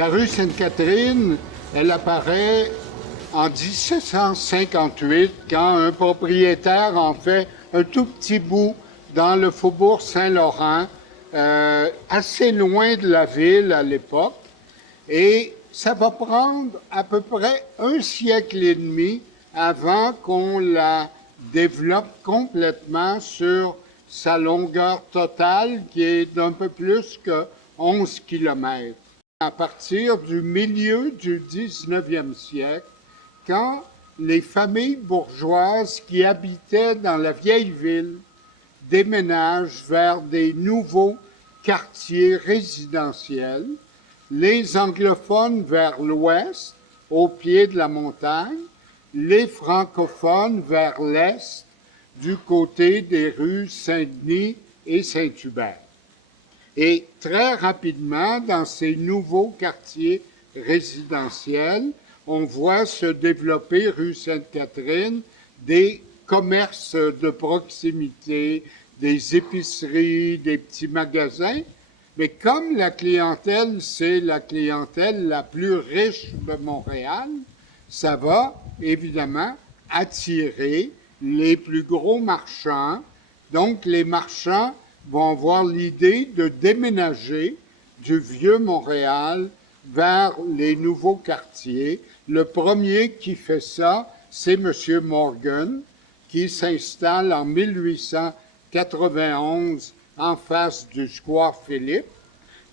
La rue Sainte-Catherine, elle apparaît en 1758 quand un propriétaire en fait un tout petit bout dans le faubourg Saint-Laurent, assez loin de la ville à l'époque. Et ça va prendre à peu près un siècle et demi avant qu'on la développe complètement sur sa longueur totale qui est d'un peu plus que 11 kilomètres. À partir du milieu du 19e siècle, quand les familles bourgeoises qui habitaient dans la vieille ville déménagent vers des nouveaux quartiers résidentiels, les anglophones vers l'ouest, au pied de la montagne, les francophones vers l'est, du côté des rues Saint-Denis et Saint-Hubert. Et très rapidement, dans ces nouveaux quartiers résidentiels, on voit se développer rue Sainte-Catherine des commerces de proximité, des épiceries, des petits magasins. Mais comme la clientèle, c'est la clientèle la plus riche de Montréal, ça va évidemment attirer les plus gros marchands. Donc, les marchands vont avoir l'idée de déménager du vieux Montréal vers les nouveaux quartiers. Le premier qui fait ça, c'est M. Morgan, qui s'installe en 1891 en face du square Philippe.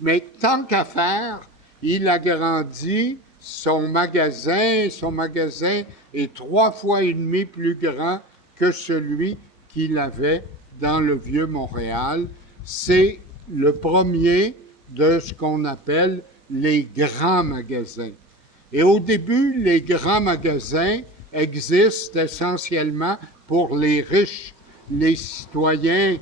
Mais tant qu'à faire, il agrandit son magasin. Son magasin est 3 fois et demi plus grand que celui qu'il avait dans le vieux Montréal. C'est le premier de ce qu'on appelle les grands magasins. Et au début, les grands magasins existent essentiellement pour les riches, les citoyens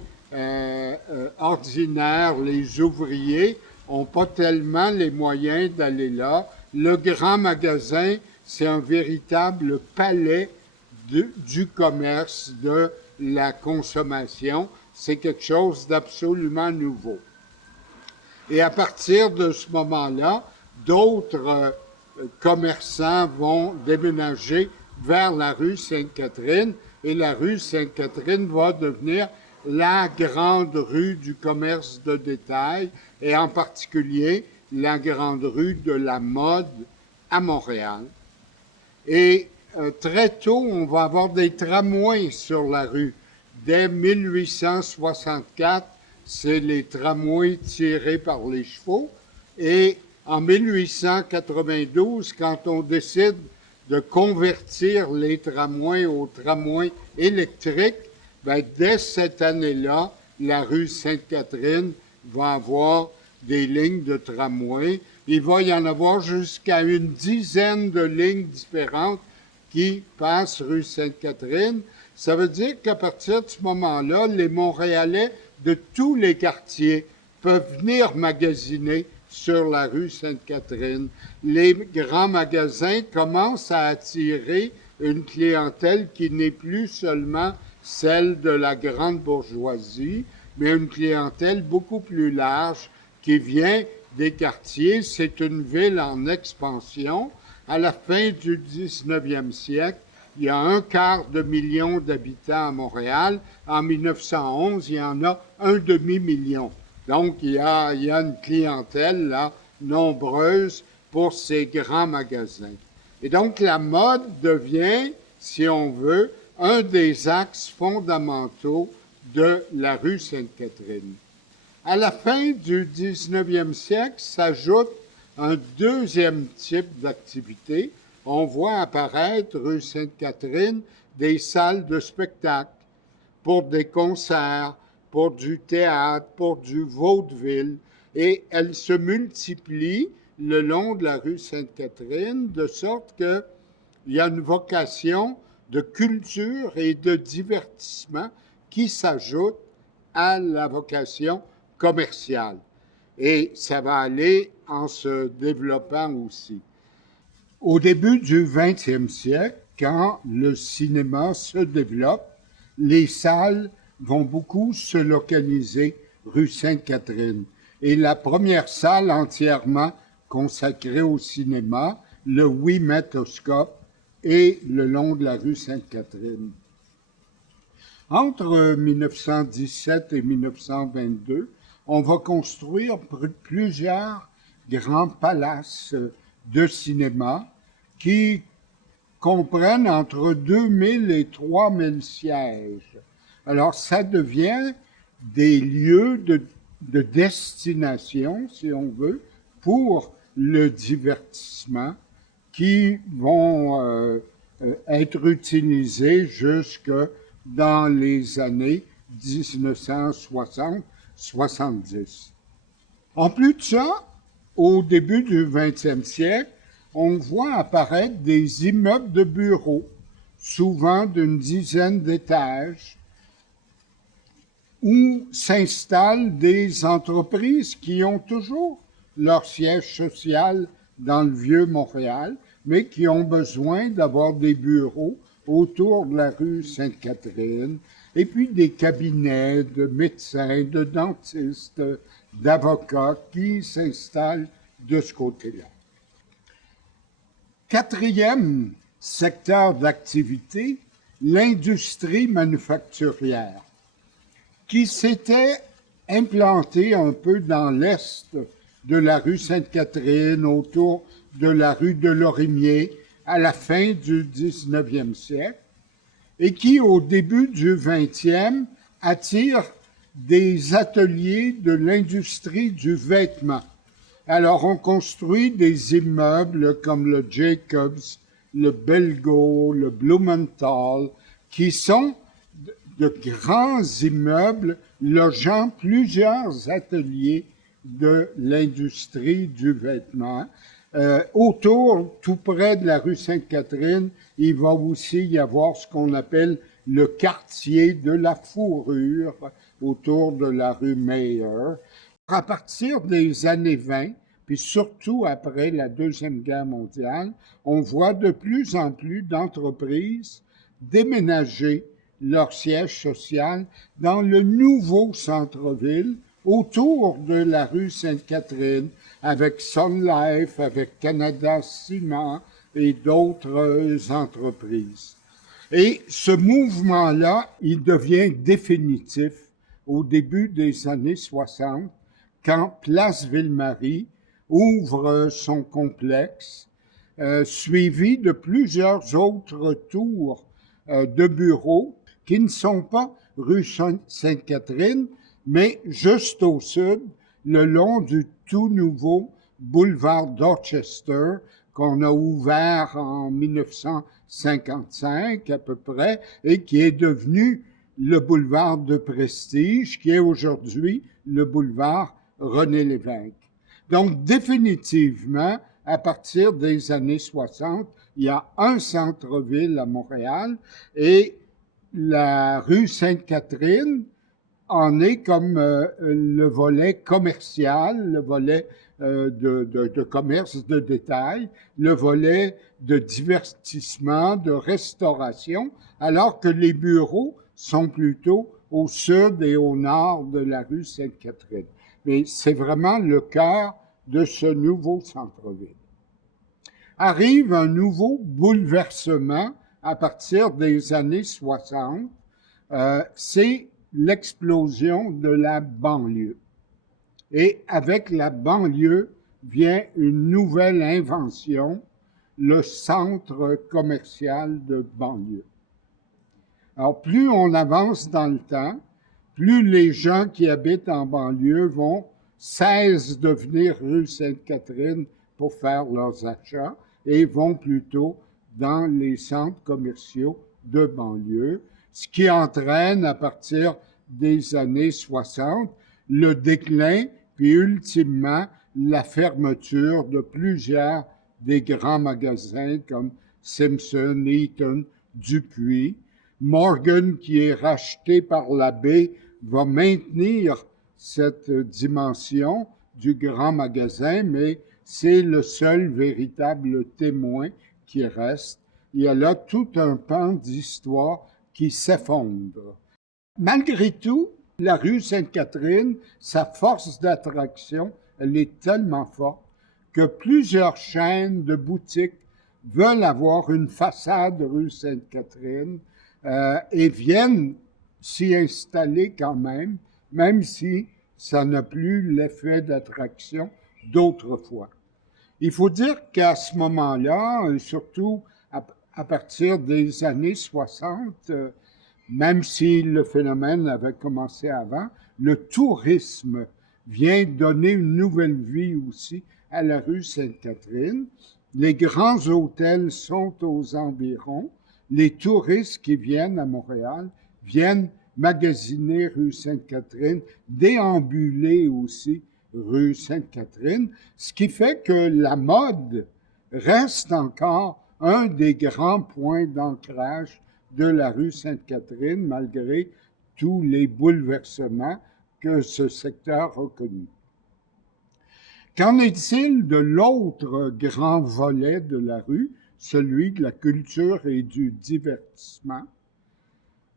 ordinaires, les ouvriers n'ont pas tellement les moyens d'aller là. Le grand magasin, c'est un véritable palais du commerce, de la consommation. C'est quelque chose d'absolument nouveau. Et à partir de ce moment-là, d'autres commerçants vont déménager vers la rue Sainte-Catherine et la rue Sainte-Catherine va devenir la grande rue du commerce de détail et en particulier la grande rue de la mode à Montréal. Et très tôt, on va avoir des tramways sur la rue. Dès 1864, c'est les tramways tirés par les chevaux. Et en 1892, quand on décide de convertir les tramways aux tramways électriques, bien, dès cette année-là, la rue Sainte-Catherine va avoir des lignes de tramway. Il va y en avoir jusqu'à une dizaine de lignes différentes qui passent rue Sainte-Catherine. Ça veut dire qu'à partir de ce moment-là, les Montréalais de tous les quartiers peuvent venir magasiner sur la rue Sainte-Catherine. Les grands magasins commencent à attirer une clientèle qui n'est plus seulement celle de la grande bourgeoisie, mais une clientèle beaucoup plus large qui vient des quartiers. C'est une ville en expansion. À la fin du 19e siècle, il y a 250 000 d'habitants à Montréal. En 1911, il y en a 1,5 million. Donc, il y a une clientèle là, nombreuse pour ces grands magasins. Et donc, la mode devient, si on veut, un des axes fondamentaux de la rue Sainte-Catherine. À la fin du 19e siècle s'ajoute un deuxième type d'activité. On voit apparaître, rue Sainte-Catherine, des salles de spectacle pour des concerts, pour du théâtre, pour du vaudeville, et elles se multiplient le long de la rue Sainte-Catherine, de sorte qu'il y a une vocation de culture et de divertissement qui s'ajoute à la vocation commerciale. Et ça va aller en se développant aussi. Au début du 20e siècle, quand le cinéma se développe, les salles vont beaucoup se localiser rue Sainte-Catherine. Et la première salle entièrement consacrés au cinéma, le Ouimetoscope et le long de la rue Sainte-Catherine. Entre 1917 et 1922, on va construire plusieurs grands palaces de cinéma qui comprennent entre 2000 et 3000 sièges. Alors, ça devient des lieux de destination, si on veut, pour le divertissement qui vont être utilisés jusque dans les années 1960-70. En plus de ça, au début du 20e siècle, on voit apparaître des immeubles de bureaux, souvent d'une dizaine d'étages, où s'installent des entreprises qui ont toujours leur siège social dans le vieux Montréal, mais qui ont besoin d'avoir des bureaux autour de la rue Sainte-Catherine, et puis des cabinets de médecins, de dentistes, d'avocats qui s'installent de ce côté-là. Quatrième secteur d'activité, l'industrie manufacturière, qui s'était implantée un peu dans l'est de la rue Sainte-Catherine, autour de la rue de Lorimier, à la fin du 19e siècle, et qui, au début du 20e, attire des ateliers de l'industrie du vêtement. Alors, on construit des immeubles comme le Jacobs, le Belgo, le Blumenthal, qui sont de grands immeubles logeant plusieurs ateliers de l'industrie du vêtement. Autour, tout près de la rue Sainte-Catherine, il va aussi y avoir ce qu'on appelle le quartier de la fourrure autour de la rue Meyer. À partir des années 20, puis surtout après la Deuxième Guerre mondiale, on voit de plus en plus d'entreprises déménager leur siège social dans le nouveau centre-ville autour de la rue Sainte-Catherine, avec Sun Life, avec Canada Ciment et d'autres entreprises. Et ce mouvement-là, il devient définitif au début des années 60, quand Place Ville-Marie ouvre son complexe, suivi de plusieurs autres tours de bureaux qui ne sont pas rue Sainte-Catherine, mais juste au sud, le long du tout nouveau boulevard Dorchester qu'on a ouvert en 1955 à peu près et qui est devenu le boulevard de Prestige, qui est aujourd'hui le boulevard René-Lévesque. Donc, définitivement, à partir des années 60, il y a un centre-ville à Montréal et la rue Sainte-Catherine en est comme le volet commercial, le volet de commerce de détail, le volet de divertissement, de restauration, alors que les bureaux sont plutôt au sud et au nord de la rue Sainte-Catherine. Mais c'est vraiment le cœur de ce nouveau centre-ville. Arrive un nouveau bouleversement à partir des années 60, c'est l'explosion de la banlieue. Et avec la banlieue vient une nouvelle invention, le centre commercial de banlieue. Alors, plus on avance dans le temps, plus les gens qui habitent en banlieue cessent de venir rue Sainte-Catherine pour faire leurs achats et vont plutôt dans les centres commerciaux de banlieue, ce qui entraîne à partir des années 60 le déclin, puis ultimement la fermeture de plusieurs des grands magasins comme Simpson, Eaton, Dupuis. Morgan, qui est racheté par la baie, va maintenir cette dimension du grand magasin, mais c'est le seul véritable témoin qui reste. Il y a là tout un pan d'histoire qui s'effondre. Malgré tout, la rue Sainte-Catherine, sa force d'attraction, elle est tellement forte que plusieurs chaînes de boutiques veulent avoir une façade rue Sainte-Catherine et viennent s'y installer quand même si ça n'a plus l'effet d'attraction d'autrefois. Il faut dire qu'à ce moment-là, surtout à partir des années 60, même si le phénomène avait commencé avant, le tourisme vient donner une nouvelle vie aussi à la rue Sainte-Catherine. Les grands hôtels sont aux environs. Les touristes qui viennent à Montréal viennent magasiner rue Sainte-Catherine, déambuler aussi rue Sainte-Catherine, ce qui fait que la mode reste encore un des grands points d'ancrage de la rue Sainte-Catherine, malgré tous les bouleversements que ce secteur a connus. Qu'en est-il de l'autre grand volet de la rue, celui de la culture et du divertissement?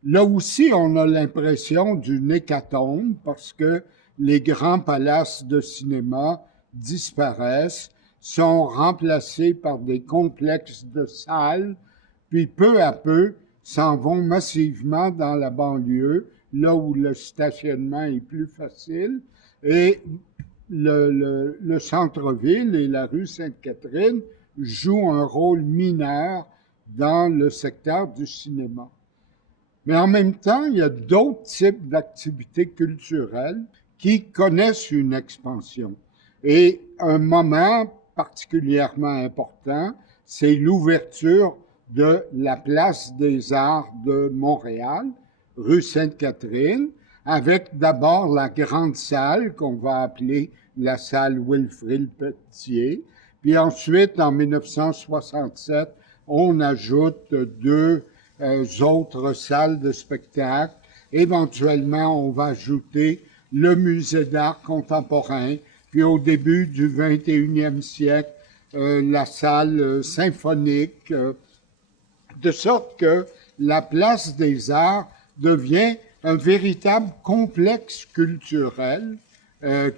Là aussi, on a l'impression d'une hécatombe parce que les grands palaces de cinéma disparaissent, sont remplacés par des complexes de salles, puis peu à peu s'en vont massivement dans la banlieue, là où le stationnement est plus facile, et le centre-ville et la rue Sainte-Catherine jouent un rôle mineur dans le secteur du cinéma. Mais en même temps, il y a d'autres types d'activités culturelles qui connaissent une expansion. Et un moment particulièrement important, c'est l'ouverture de la Place des Arts de Montréal, rue Sainte-Catherine, avec d'abord la grande salle qu'on va appeler la salle Wilfrid-Pelletier. Puis ensuite, en 1967, on ajoute deux autres salles de spectacle. Éventuellement, on va ajouter le musée d'art contemporain, puis au début du 21e siècle, la salle symphonique, de sorte que la place des arts devient un véritable complexe culturel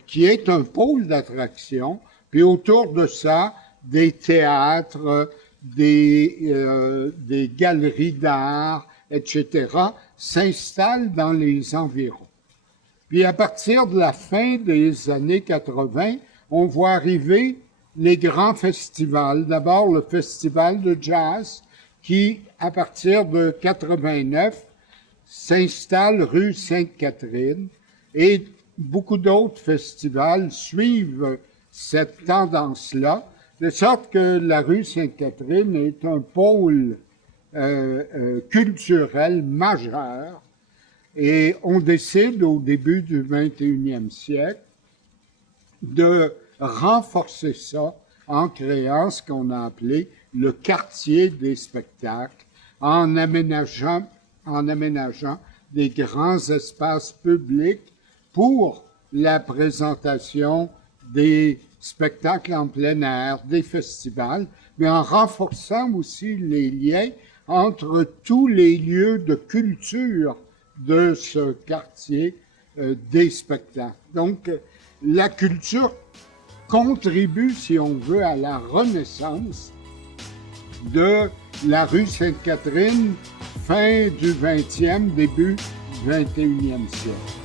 qui est un pôle d'attraction, puis autour de ça, des théâtres, des galeries d'art, etc., s'installent dans les environs. Puis à partir de la fin des années 80, on voit arriver les grands festivals. D'abord, le festival de jazz qui, à partir de 89, s'installe rue Sainte-Catherine et beaucoup d'autres festivals suivent cette tendance-là, de sorte que la rue Sainte-Catherine est un pôle culturel majeur. Et on décide au début du 21e siècle de renforcer ça en créant ce qu'on a appelé le quartier des spectacles, en aménageant des grands espaces publics pour la présentation des spectacles en plein air, des festivals, mais en renforçant aussi les liens entre tous les lieux de culture de ce quartier des spectacles. Donc, la culture contribue, si on veut, à la renaissance de la rue Sainte-Catherine, fin du 20e, début du 21e siècle.